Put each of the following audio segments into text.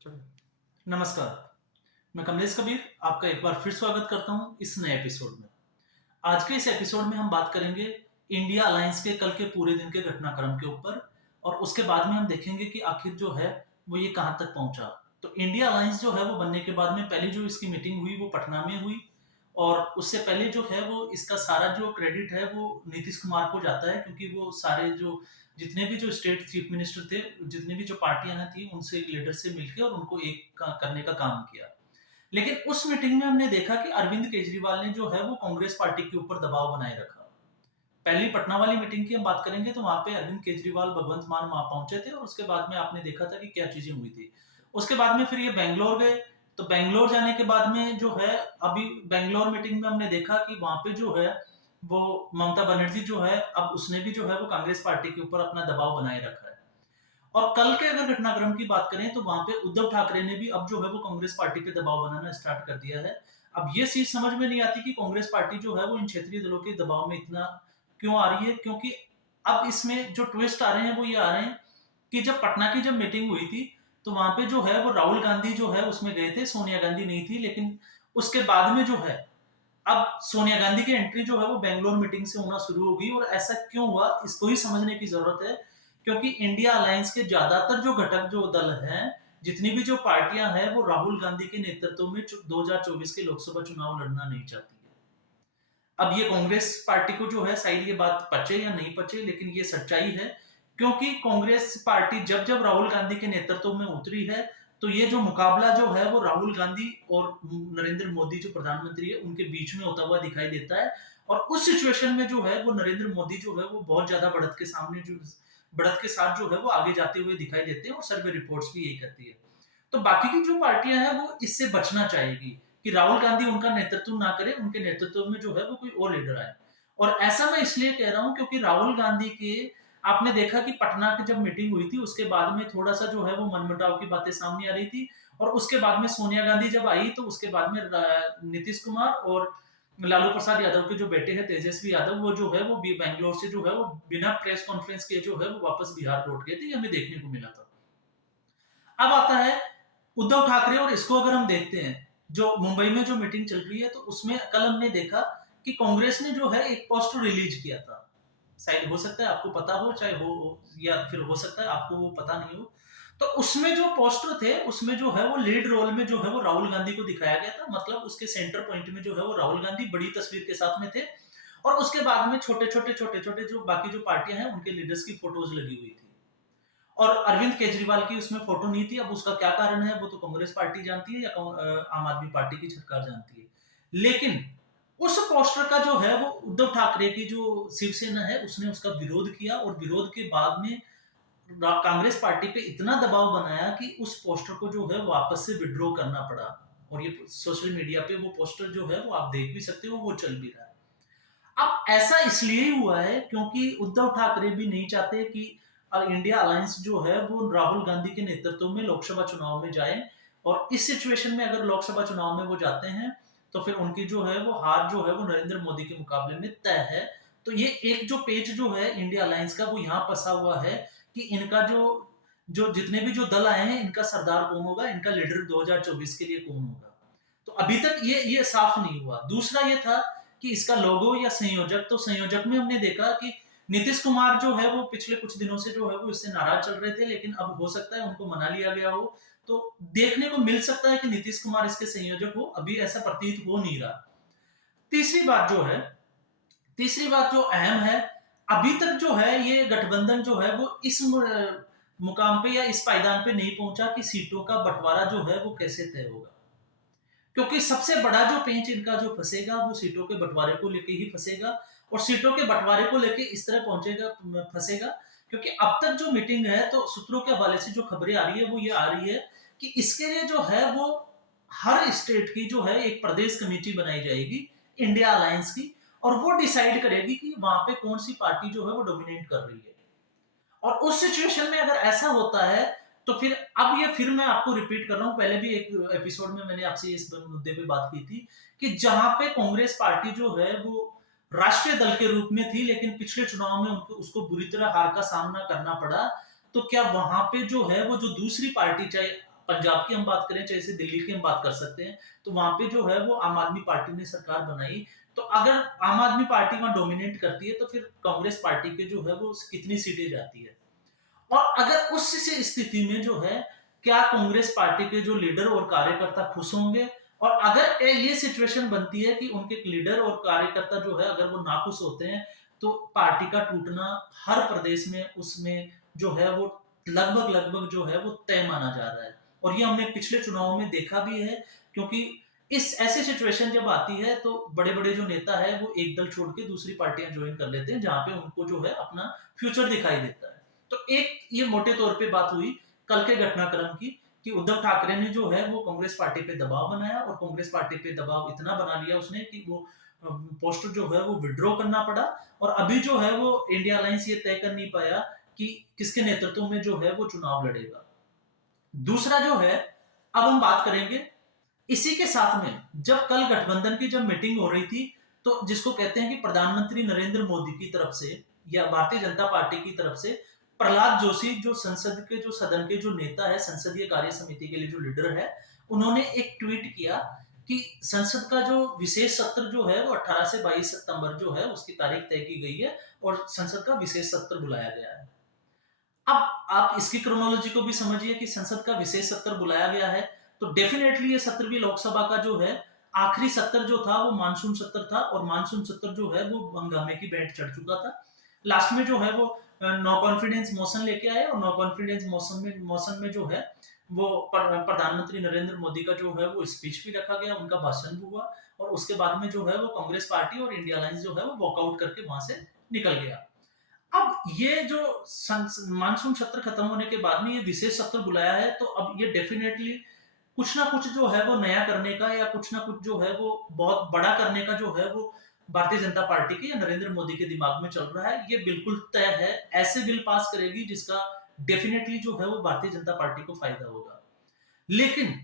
नमस्कार, मैं कमलेश कबीर आपका एक बार फिर स्वागत करता हूं इस नए एपिसोड में। आज के इस एपिसोड में हम बात करेंगे इंडिया अलायंस के कल के पूरे दिन के घटनाक्रम के ऊपर और उसके बाद में हम देखेंगे कि आखिर जो है वो ये कहां तक पहुंचा। तो इंडिया अलायंस जो है वो बनने के बाद में पहली जो इसकी मीटिंग हुई वो पटना में हुई और उससे पहले जो है वो इसका सारा जो क्रेडिट है वो नीतीश कुमार को जाता है, क्योंकि वो सारे जो जितने भी जो स्टेट चीफ मिनिस्टर थे, जितनी भी जो पार्टियां थी उनसे लीडर से मिलकर और उनको एक करने का काम किया। लेकिन उस मीटिंग में हमने देखा कि अरविंद केजरीवाल ने जो है वो कांग्रेस पार्टी के ऊपर दबाव बनाए रखा। पहली पटना वाली मीटिंग की हम बात करेंगे तो वहां पे अरविंद केजरीवाल भगवंत मान वहां पहुंचे थे और उसके बाद में आपने देखा था कि क्या चीजें हुई थी। उसके बाद में फिर ये बेंगलोर गए। तो बेंगलोर जाने के बाद में जो है अभी बेंगलोर मीटिंग में हमने देखा कि वहां पे जो है वो ममता बनर्जी जो है अब उसने भी जो है वो कांग्रेस पार्टी के ऊपर अपना दबाव बनाए रखा है। और कल के अगर घटनाक्रम की बात करें तो वहां पे उद्धव ठाकरे ने भी अब जो है वो कांग्रेस पार्टी पे दबाव बनाना स्टार्ट कर दिया है। अब ये चीज समझ में नहीं आती कि कांग्रेस पार्टी जो है वो इन क्षेत्रीय दलों के दबाव में इतना क्यों आ रही है, क्योंकि अब इसमें जो ट्विस्ट आ रहे हैं वो ये आ रहे हैं कि जब मीटिंग हुई थी तो वहां पे जो है वो राहुल गांधी जो है उसमें गए थे, सोनिया गांधी नहीं थी। लेकिन उसके बाद में जो है अब सोनिया गांधी की एंट्री जो है वो बेंगलोर मीटिंग से होना शुरू हो गई। और ऐसा क्यों हुआ इसको ही समझने की जरूरत है, क्योंकि इंडिया अलायंस के ज्यादातर जो घटक जो दल हैं, जितनी भी जो पार्टियां हैं, वो राहुल गांधी के नेतृत्व में 2024 के लोकसभा चुनाव लड़ना नहीं चाहती है। अब ये कांग्रेस पार्टी को जो है शायद ये बात पचे या नहीं पचे, लेकिन ये सच्चाई है। क्योंकि कांग्रेस पार्टी जब जब राहुल गांधी के नेतृत्व में उतरी है तो ये जो मुकाबला जो है वो राहुल गांधी और नरेंद्र मोदी जो प्रधानमंत्री है उनके बीच में होता हुआ दिखाई देता है। और उस सिचुएशन में जो है वो नरेंद्र मोदी जो है वो बहुत ज्यादा बढ़त के साथ जो है वो आगे जाते हुए दिखाई देते हैं और सर्वे रिपोर्ट्स भी यही कहती है। तो बाकी की जो पार्टियां हैं वो इससे बचना चाहेगी कि राहुल गांधी उनका नेतृत्व ना करे, उनके नेतृत्व में जो है वो कोई और लीडर आए। और ऐसा मैं इसलिए कह रहा हूं क्योंकि राहुल गांधी के आपने देखा कि पटना की जब मीटिंग हुई थी उसके बाद में थोड़ा सा जो है वो मनमुटाव की बातें सामने आ रही थी। और उसके बाद में सोनिया गांधी जब आई तो उसके बाद में नीतीश कुमार और लालू प्रसाद यादव के जो बेटे हैं तेजस्वी यादव, वो जो है वो बैंगलोर से जो है वो बिना प्रेस कॉन्फ्रेंस के जो है वो वापस बिहार लौट गए थे। ये हमें देखने को मिला था। अब आता है उद्धव ठाकरे और इसको अगर हम देखते हैं, जो मुंबई में जो मीटिंग चल रही है तो उसमें कल हमने देखा कि कांग्रेस ने जो है एक पोस्टर रिलीज किया था। शायद हो सकता है आपको पता हो, चाहे हो या फिर हो सकता है आपको वो पता नहीं हो। तो उसमें जो पोस्टर थे उसमें जो है वो लीड रोल में जो है वो राहुल गांधी को दिखाया गया था। मतलब उसके सेंटर पॉइंट में जो है वो राहुल गांधी बड़ी तस्वीर के साथ में थे और उसके बाद में छोटे छोटे जो बाकी जो पार्टियां हैं उनके लीडर्स की फोटोज लगी हुई थी। और अरविंद केजरीवाल की उसमें फोटो नहीं थी। अब उसका क्या कारण है वो तो कांग्रेस पार्टी जानती है या आम आदमी पार्टी की सरकार जानती है। लेकिन उस पोस्टर का जो है वो उद्धव ठाकरे की जो शिवसेना है उसने उसका विरोध किया और विरोध के बाद में कांग्रेस पार्टी पे इतना दबाव बनाया कि उस पोस्टर को जो है वापस से विड्रॉ करना पड़ा। और ये सोशल मीडिया पे वो पोस्टर जो है वो आप देख भी सकते हो, वो चल भी रहा है। अब ऐसा इसलिए हुआ है क्योंकि उद्धव ठाकरे भी नहीं चाहते कि इंडिया अलायंस जो है वो राहुल गांधी के नेतृत्व में लोकसभा चुनाव में जाए। और इस सिचुएशन में अगर लोकसभा चुनाव में वो जाते हैं तो फिर उनकी जो है वो हार जो है वो नरेंद्र मोदी के मुकाबले में तय है। तो ये एक जो पेच जो है इंडिया अलायंस का वो यहाँ फंसा हुआ है कि इनका जो जो जितने भी जो दल आए हैं इनका सरदार कौन होगा, इनका लीडर 2024 के लिए कौन होगा। तो अभी तक ये साफ नहीं हुआ। दूसरा ये था कि इसका लोगो या संयोजक, तो संयोजक में हमने देखा कि नीतीश कुमार जो है वो पिछले कुछ दिनों से जो है वो इससे नाराज चल रहे थे, लेकिन अब हो सकता है उनको मना लिया गया हो। तो देखने को मिल सकता है कि नीतीश कुमार इसके संयोजक हो, अभी ऐसा प्रतीत हो नहीं रहा। तीसरी बात जो है तीसरी बात जो अहम है, अभी तक जो है ये गठबंधन जो है वो इस मुकाम पे या इस पायदान पे नहीं पहुंचा कि सीटों का बंटवारा जो है वो कैसे तय होगा। क्योंकि सबसे बड़ा जो पेंच इनका जो फंसेगा वो सीटों के बंटवारे को लेके ही फंसेगा। और सीटों के बंटवारे को लेके इस तरह पहुंचेगा फंसेगा क्योंकि अब तक जो मीटिंग है तो सूत्रों के हवाले से जो खबरें आ रही है वो ये आ रही है कि इसके लिए जो है वो हर स्टेट की जो है एक प्रदेश कमेटी बनाई जाएगी इंडिया अलायंस की। और वो डिसाइड करेगी कि वहां पे कौन सी पार्टी जो है वो डोमिनेट कर रही है। और उस सिचुएशन में अगर ऐसा होता है तो फिर अब ये फिर मैं आपको रिपीट कर रहा हूं, पहले भी एक एपिसोड में मैंने आपसे इस मुद्दे पे बात की थी कि जहां पे कांग्रेस पार्टी जो है वो राष्ट्रीय दल के रूप में थी लेकिन पिछले चुनाव में उनको उसको बुरी तरह हार का सामना करना पड़ा। तो क्या वहां पे जो है वो जो दूसरी पार्टी, चाहे पंजाब की हम बात करें, चाहे से दिल्ली की हम बात कर सकते हैं, तो वहाँ पे जो है वो आम आदमी पार्टी ने सरकार बनाई। तो अगर आम आदमी पार्टी वहाँ डोमिनेट करती है, तो फिर कांग्रेस पार्टी के जो है वो कितनी सीटें जाती है। और अगर उस स्थिति में जो है, क्या कांग्रेस पार्टी के जो लीडर और कार्यकर्ता खुश होंगे? और अगर ये सिचुएशन बनती है कि उनके लीडर और कार्यकर्ता जो है अगर वो नाखुश होते हैं, तो पार्टी का टूटना हर प्रदेश में उसमें जो है वो लगभग जो है वो तय माना जा रहा है। और ये हमने पिछले चुनाव में देखा भी है, क्योंकि इस ऐसी सिचुएशन जब आती है तो बड़े-बड़े जो नेता है वो एक दल छोड़ के दूसरी पार्टियां ज्वाइन कर लेते हैं, जहां पे उनको जो है अपना फ्यूचर दिखाई देता है। तो एक ये मोटे तौर पे बात हुई कल के घटनाक्रम की, कि उद्धव ठाकरे ने जो है वो कांग्रेस पार्टी पे दबाव बनाया, और कांग्रेस पार्टी पे दबाव इतना बना लिया उसने कि वो पोस्टर जो है वो विड्रॉ करना पड़ा। और अभी जो है वो इंडिया अलायंस ये तय कर नहीं पाया कि किसके नेतृत्व में जो है वो चुनाव लड़ेगा। दूसरा जो है, अब हम बात करेंगे इसी के साथ में, जब कल गठबंधन की जब मीटिंग हो रही थी, तो जिसको कहते हैं कि प्रधानमंत्री नरेंद्र मोदी की तरफ से या भारतीय जनता पार्टी की तरफ से प्रहलाद जोशी, जो संसद के जो सदन के जो नेता है, संसदीय कार्य समिति के लिए जो लीडर है, उन्होंने एक ट्वीट किया कि संसद का जो विशेष सत्र जो है वो 18 से 22 सितंबर जो है उसकी तारीख तय की गई है, और संसद का विशेष सत्र बुलाया गया है। अब आप इसकी क्रोनोलॉजी को भी समझिए कि संसद का विशेष सत्र बुलाया गया है, तो डेफिनेटली ये सत्र भी लोकसभा का जो है आखिरी सत्र जो था वो मानसून सत्र था, और मानसून सत्र जो है वो हंगामे की भेंट चढ़ चुका था। लास्ट में जो है वो नो कॉन्फिडेंस मोशन लेके आए, और नो कॉन्फिडेंस मोशन में जो है वो प्रधानमंत्री नरेंद्र मोदी का जो है वो स्पीच भी रखा गया, उनका भाषण भी हुआ, और उसके बाद में जो है वो कांग्रेस पार्टी और इंडिया अलायंस जो है वो वॉकआउट करके वहां से निकल गया। अब ये जो मानसून सत्र खत्म होने के बाद में ये विशेष सत्र बुलाया है, तो अब ये डेफिनेटली कुछ ना कुछ जो है वो नया करने का, या कुछ ना कुछ जो है वो बहुत बड़ा करने का जो है वो भारतीय जनता पार्टी के या नरेंद्र मोदी के दिमाग में चल रहा है। ये बिल्कुल तय है, ऐसे बिल पास करेगी जिसका डेफिनेटली जो है वो भारतीय जनता पार्टी को फायदा होगा। लेकिन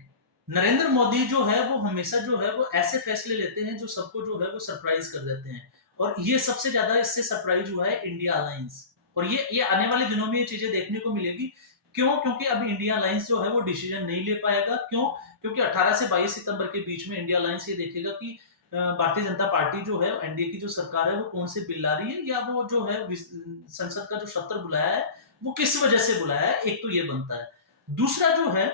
नरेंद्र मोदी जो है वो हमेशा जो है वो ऐसे फैसले लेते हैं जो सबको जो है वो सरप्राइज कर देते हैं, और ये सबसे ज्यादा इससे सरप्राइज हुआ है इंडिया अलायंस। और ये आने वाले दिनों में ये चीजें देखने को मिलेगी। क्यों? क्योंकि अब इंडिया अलायंस जो है वो डिसीजन नहीं ले पाएगा। क्यों? क्योंकि 18 से 22 सितंबर के बीच में इंडिया अलायंस ये देखेगा कि भारतीय जनता पार्टी जो है, एनडीए की जो सरकार है, वो कौन से बिल ला रही है, या वो जो है संसद का जो सत्र बुलाया है वो किस वजह से बुलाया है। एक तो ये बनता है। दूसरा जो है,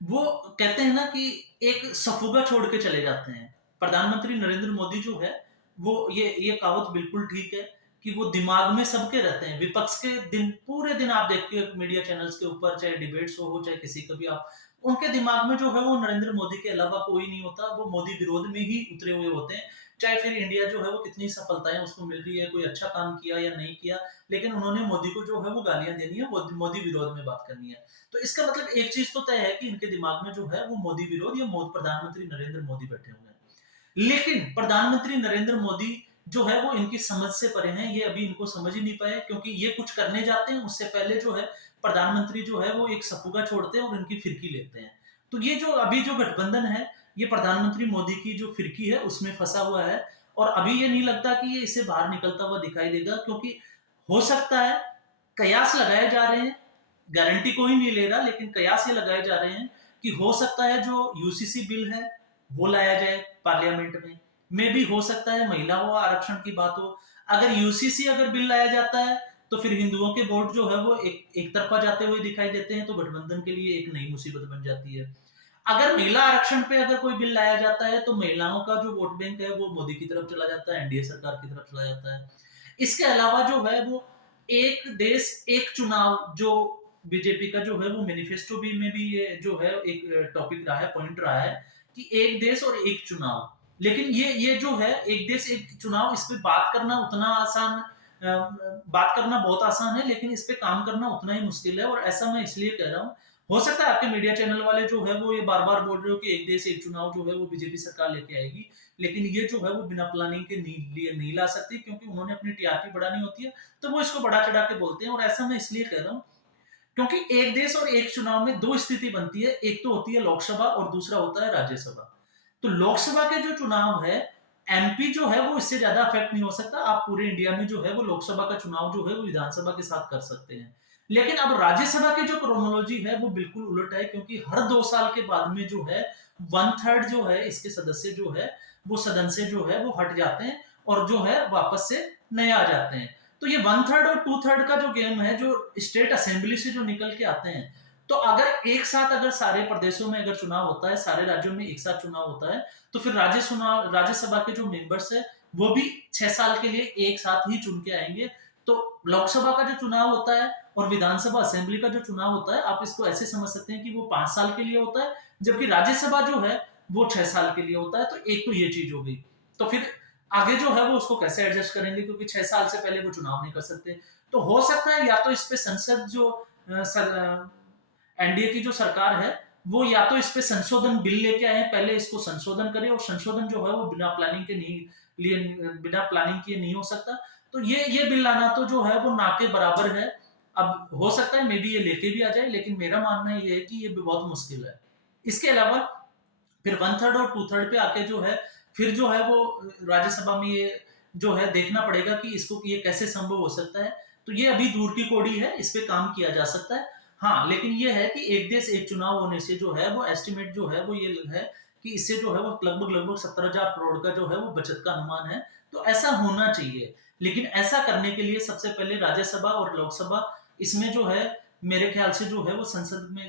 वो कहते हैं ना कि एक सफुगा छोड़ के चले जाते हैं। प्रधानमंत्री नरेंद्र मोदी जो है वो ये कहावत बिल्कुल ठीक है कि वो दिमाग में सबके रहते हैं। विपक्ष के दिन, पूरे दिन आप देखिए मीडिया चैनल्स के ऊपर, चाहे डिबेट शो हो चाहे किसी का भी, आप उनके दिमाग में जो है वो नरेंद्र मोदी के अलावा कोई नहीं होता। वो मोदी विरोध में ही उतरे हुए होते हैं। चाहे फिर इंडिया जो है वो कितनी सफलताएं उसको मिल रही है, कोई अच्छा काम किया या नहीं किया, लेकिन उन्होंने मोदी को जो है वो गालियां देनी है, मोदी विरोध में बात करनी है। तो इसका मतलब एक चीज तो तय है कि इनके दिमाग में जो है वो मोदी विरोध या प्रधानमंत्री नरेंद्र मोदी बैठे हुए हैं। लेकिन प्रधानमंत्री नरेंद्र मोदी जो है वो इनकी समझ से परे हैं। ये अभी इनको समझ ही नहीं पाए, क्योंकि ये कुछ करने जाते हैं उससे पहले जो है प्रधानमंत्री जो है वो एक सफुगा छोड़ते हैं और इनकी फिरकी लेते हैं। तो ये जो अभी जो गठबंधन है, ये प्रधानमंत्री मोदी की जो फिरकी है उसमें फंसा हुआ है, और अभी ये नहीं लगता कि ये इससे बाहर निकलता हुआ दिखाई देगा। क्योंकि हो सकता है, कयास लगाए जा रहे हैं, गारंटी कोई नहीं ले रहा, लेकिन कयास ये लगाए जा रहे हैं कि हो सकता है जो यूसीसी बिल है वो लाया जाए पार्लियामेंट में। भी हो सकता है महिलाओं आरक्षण की बात हो। अगर यूसीसी अगर बिल लाया जाता है, तो फिर हिंदुओं के वोट जो है वो एक तरफा जाते हुए दिखाई देते हैं, तो गठबंधन के लिए एक नई मुसीबत बन जाती है। अगर महिला आरक्षण पे अगर कोई बिल लाया जाता है, तो महिलाओं का जो वोट बैंक है वो मोदी की तरफ चला जाता है, एनडीए सरकार की तरफ चला जाता है। इसके अलावा जो है वो एक देश एक चुनाव, जो बीजेपी का जो है वो मैनिफेस्टो भी में भी ये जो है एक टॉपिक रहा है, पॉइंट रहा है कि एक देश और एक चुनाव। लेकिन ये जो है एक देश एक चुनाव, इस पे बात करना उतना आसान, बात करना बहुत आसान है, लेकिन इस पे काम करना उतना ही मुश्किल है। और ऐसा मैं इसलिए कह रहा हूँ, हो सकता है आपके मीडिया चैनल वाले जो है वो ये बार बार बोल रहे हो कि एक देश एक चुनाव जो है वो बीजेपी सरकार लेके आएगी, लेकिन ये जो है वो बिना प्लानिंग के लिए नहीं ला सकती, क्योंकि उन्होंने अपनी टीआरपी बढ़ानी होती है, तो वो इसको बढ़ा चढ़ा के बोलते हैं। और ऐसा मैं इसलिए कह रहा हूँ क्योंकि एक देश और एक चुनाव में दो स्थिति बनती है, एक तो होती है लोकसभा और दूसरा होता है राज्यसभा। तो लोकसभा के जो चुनाव है, एमपी जो है वो इससे ज्यादा अफेक्ट नहीं हो सकता। आप पूरे इंडिया में जो है वो लोकसभा का चुनाव जो है वो विधानसभा के साथ कर सकते हैं। लेकिन अब राज्यसभा की जो क्रोनोलॉजी है वो बिल्कुल उलट है, क्योंकि हर 2 साल के बाद में जो है 1/3 जो है इसके सदस्य जो है वो सदन से जो है वो हट जाते हैं और जो है वापस से नए आ जाते हैं। तो ये 1/3 और 2/3 का जो गेम है, जो स्टेट असेंबली से जो निकल के आते हैं, तो अगर एक साथ अगर सारे प्रदेशों में अगर चुनाव होता है, सारे राज्यों में एक साथ चुनाव होता है, तो फिर राज्यसभा के जो मेंबर्स है वो भी 6 साल के लिए एक साथ ही चुन के आएंगे। तो लोकसभा का जो चुनाव होता है और विधानसभा असेंबली का जो चुनाव होता है, आप इसको ऐसे समझ सकते हैं कि वो 5 साल के लिए होता है, जबकि राज्यसभा जो है वो 6 साल के लिए होता है। तो एक तो ये चीज हो गई। तो फिर आगे जो है वो उसको कैसे एडजस्ट करेंगे, क्योंकि 6 साल से पहले वो चुनाव नहीं कर सकते। तो हो सकता है या तो इस पे संसद जो एनडीए की जो सरकार है वो या तो इस पे संशोधन बिल लेके आए, पहले इसको संशोधन करे, और संशोधन जो है वो बिना प्लानिंग के नहीं लिए बिना प्लानिंग किए नहीं हो सकता। तो ये बिल लाना तो जो है वो ना के बराबर है। अब हो सकता है मे बी ये लेके भी आ जाए, लेकिन मेरा मानना ये है कि ये भी बहुत मुश्किल है। इसके अलावा फिर 1/3 और 2/3 पे आके जो है फिर जो है वो राज्यसभा में ये जो है देखना पड़ेगा कि इसको ये कैसे संभव हो सकता है। तो ये अभी दूर की कौड़ी है, इस पे काम किया जा सकता है। हाँ, लेकिन ये है कि एक देश एक चुनाव होने से जो है वो एस्टिमेट जो है वो ये है कि इससे जो है वो लगभग 17,000 करोड़ का जो है वो बचत का अनुमान है। तो ऐसा होना चाहिए। लेकिन ऐसा करने के लिए सबसे पहले राज्यसभा और लोकसभा इसमें जो है मेरे ख्याल से जो है वो संसद में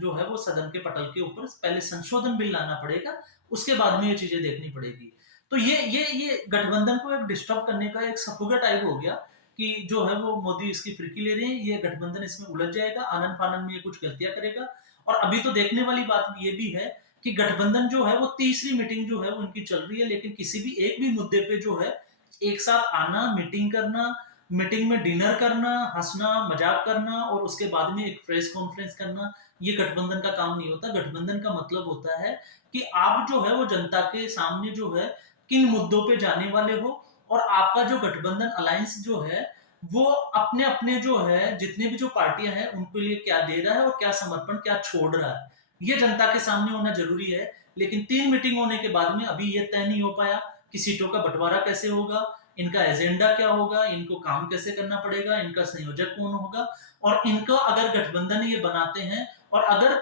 जो है वो सदन के पटल के ऊपर पहले संशोधन बिल लाना पड़ेगा, उसके बाद में ये चीजें देखनी पड़ेगी। तो ये गठबंधन को एक डिस्टर्ब करने का एक सफुगा टाइप हो गया कि जो है वो मोदी इसकी फिरकी ले रहे हैं, ये गठबंधन इसमें उलझ जाएगा, आनन फानन में ये कुछ गलतियां करेगा। और अभी तो देखने वाली बात ये भी है कि गठबंधन जो है वो तीसरी मीटिंग जो है उनकी चल रही है, लेकिन किसी भी एक भी मुद्दे पे जो है एक साथ आना, मीटिंग करना, मीटिंग में डिनर करना, हंसना मजाक करना और उसके बाद में एक प्रेस कॉन्फ्रेंस करना, ये गठबंधन का काम नहीं होता। गठबंधन का मतलब होता है कि आप जो है वो जनता के सामने जो है किन मुद्दों पे जाने वाले हो, और आपका जो गठबंधन अलायंस जो है वो अपने अपने जो है जितने भी जो पार्टियां हैं उनके लिए क्या दे रहा है और क्या समर्पण क्या छोड़ रहा है, ये जनता के सामने होना जरूरी है। लेकिन 3 मीटिंग होने के बाद में अभी ये तय नहीं हो पाया कि सीटों का बंटवारा कैसे होगा, इनका एजेंडा क्या होगा, इनको काम कैसे करना पड़ेगा, इनका संयोजक कौन होगा। और इनका अगर गठबंधन ये बनाते हैं, और अगर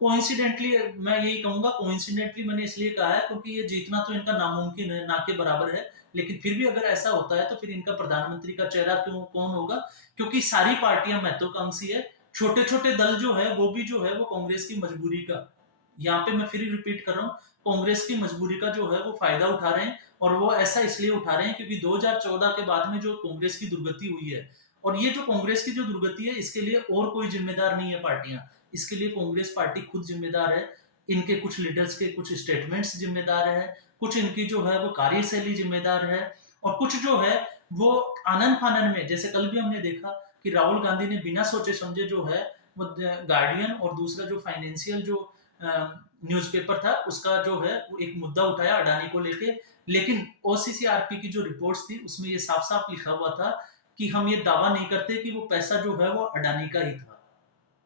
कोइंसिडेंटली, मैं यही कहूंगा कोइंसिडेंटली मैंने इसलिए कहा है क्योंकि ये जीतना तो इनका नामुमकिन है, ना के बराबर है। लेकिन फिर भी अगर ऐसा होता है तो फिर इनका प्रधानमंत्री का चेहरा क्यों कौन होगा, क्योंकि सारी पार्टियां महत्वाकांक्षी है। छोटे छोटे दल जो है वो भी जो है वो कांग्रेस की मजबूरी का, यहाँ पे मैं फिर रिपीट कर रहा हूँ, कांग्रेस की मजबूरी का जो है वो फायदा उठा रहे हैं। और वो ऐसा इसलिए उठा रहे हैं क्योंकि 2014 के बाद में जो कांग्रेस की दुर्गति हुई है, और ये जो कांग्रेस की जो दुर्गति है इसके लिए और कोई जिम्मेदार नहीं है पार्टियां, इसके लिए कांग्रेस पार्टी खुद जिम्मेदार है। इनके कुछ लीडर्स के कुछ स्टेटमेंट्स जिम्मेदार है, कुछ इनकी जो है वो कार्यशैली जिम्मेदार है, और कुछ जो है वो आनन फानन में, जैसे कल भी हमने देखा कि राहुल गांधी ने बिना सोचे समझे जो है वो गार्डियन और दूसरा जो फाइनेंशियल जो न्यूज़पेपर था उसका जो है वो एक मुद्दा उठाया अडानी को लेके। लेकिन ओसीसीआरपी की जो रिपोर्ट्स थी उसमें ये साफ साफ लिखा हुआ था कि हम ये दावा नहीं करते कि वो पैसा जो है वो अडानी का ही था।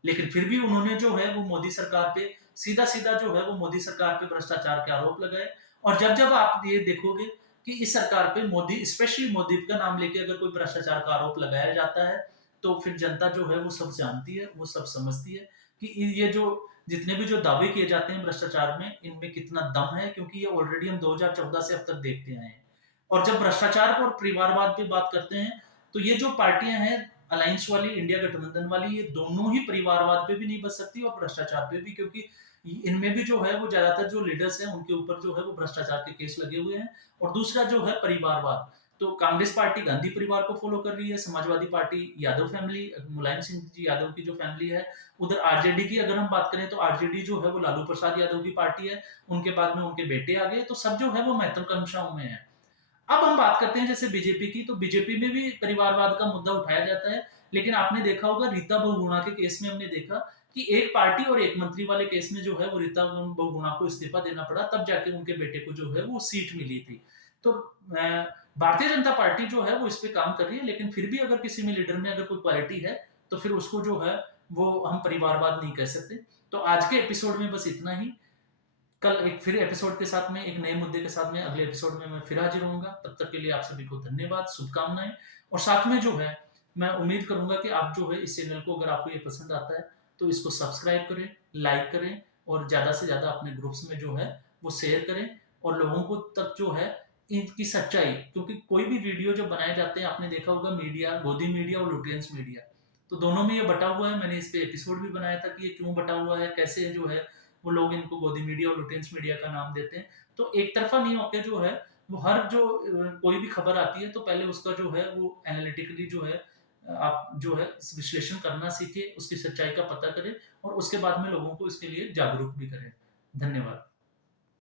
लेकिन फिर भी उन्होंने जो है वो मोदी सरकार पे सीधा सीधा जो है वो मोदी सरकार पे भ्रष्टाचार के आरोप लगाए। और जब जब आप ये देखोगे कि इस सरकार पे मोदी, स्पेशली मोदी का नाम लेके अगर कोई भ्रष्टाचार का आरोप लगाया जाता है, तो फिर जनता जो है वो सब जानती है, वो सब समझती है कि ये जो जितने भी जो दावे किए जाते हैं भ्रष्टाचार में, इनमें कितना दम है, क्योंकि ये ऑलरेडी हम 2014 से अब तक देखते आए हैं। और जब भ्रष्टाचार और परिवारवाद पे बात करते हैं, तो ये जो पार्टियां हैं अलायंस वाली, इंडिया गठबंधन वाली, ये दोनों ही परिवारवाद पे भी नहीं बच सकती और भ्रष्टाचार पे भी, क्योंकि इनमें भी जो है वो ज्यादातर जो लीडर्स हैं उनके ऊपर जो है वो भ्रष्टाचार के केस लगे हुए हैं। और दूसरा जो है परिवारवाद, तो कांग्रेस पार्टी गांधी परिवार को फॉलो कर रही है, समाजवादी पार्टी यादव फैमिली, मुलायम सिंह जी यादव की जो फैमिली है। उधर आरजेडी की अगर हम बात करें तो आरजेडी जो है वो लालू प्रसाद यादव की पार्टी है, उनके बाद में उनके बेटे आ गए, तो सब जो है वो महत्वाकांक्षाओं में है। अब हम बात करते हैं जैसे बीजेपी की, तो बीजेपी में भी परिवारवाद का मुद्दा उठाया जाता है। लेकिन आपने देखा होगा रीता बहुगुणा के केस में हमने देखा कि एक पार्टी और एक मंत्री वाले केस में जो है वो रीता बहुगुणा को इस्तीफा देना पड़ा, तब जाके उनके बेटे को जो है वो सीट मिली थी। तो भारतीय जनता पार्टी जो है वो इस पे काम कर रही है, लेकिन फिर भी अगर किसी में लीडर में अगर कोई क्वालिटी है तो फिर उसको जो है वो हम परिवारवाद नहीं कह सकते। तो आज के एपिसोड में बस इतना ही। कल एक फिर एपिसोड के साथ में, एक नए मुद्दे के साथ में अगले एपिसोड में मैं फिर हाजिर होऊंगा। तब तक के लिए आप सभी को धन्यवाद, शुभकामनाएं। और साथ में जो है मैं उम्मीद करूँगा कि आप जो है इस चैनल को, अगर आपको ये पसंद आता है, तो इसको सब्सक्राइब करें, लाइक करें और ज़्यादा से ज़्यादा अपने ग्रुप्स में जो है वो शेयर करें और लोगों को तक जो है इनकी सच्चाई, क्योंकि कोई भी वीडियो जो बनाए जाते हैं, आपने देखा होगा मीडिया, गोदी मीडिया और लुटियंस मीडिया, तो दोनों में ये बटा हुआ है। मैंने इस पे एपिसोड भी बनाया था कि ये क्यों बटा हुआ है, कैसे जो है वो लोग इनको गोदी मीडिया और लुटियंस मीडिया का नाम देते हैं। तो एक तरफा नहीं होके जो है वो हर जो कोई भी खबर आती है तो पहले उसका जो है वो एनालिटिकली जो है आप जो है विश्लेषण करना सीखें, उसकी सच्चाई का पता करें और उसके बाद में लोगों को इसके लिए जागरूक भी करें। धन्यवाद।